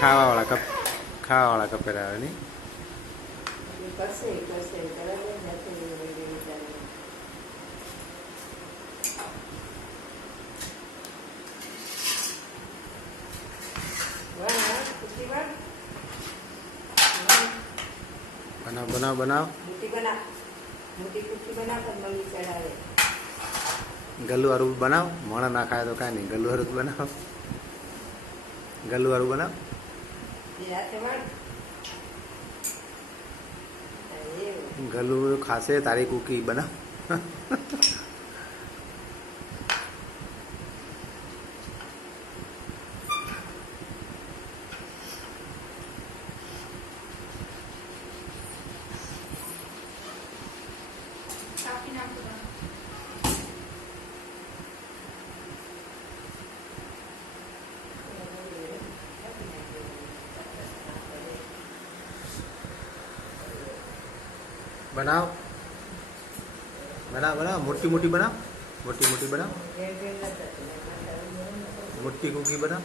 ખાવાવાળા cup ખાવાવાળા કપેરા આવે નહીં. બનાવ બનાવ બનાવ. ગલ્લુ વાળું બનાવ. મોણા ના ખાય તો કાંઈ નહીં. ગલ્લુ વાળું બનાવ. ગલ્લુ વાળું બનાવ. ગલ્લુ ખાશે તારી કુકી બનાવ. बनाओ बनाओ बनाओ. मोटी मोटी बनाओ. मोटी मोटी बनाओ. मोटी कुकी बनाओ.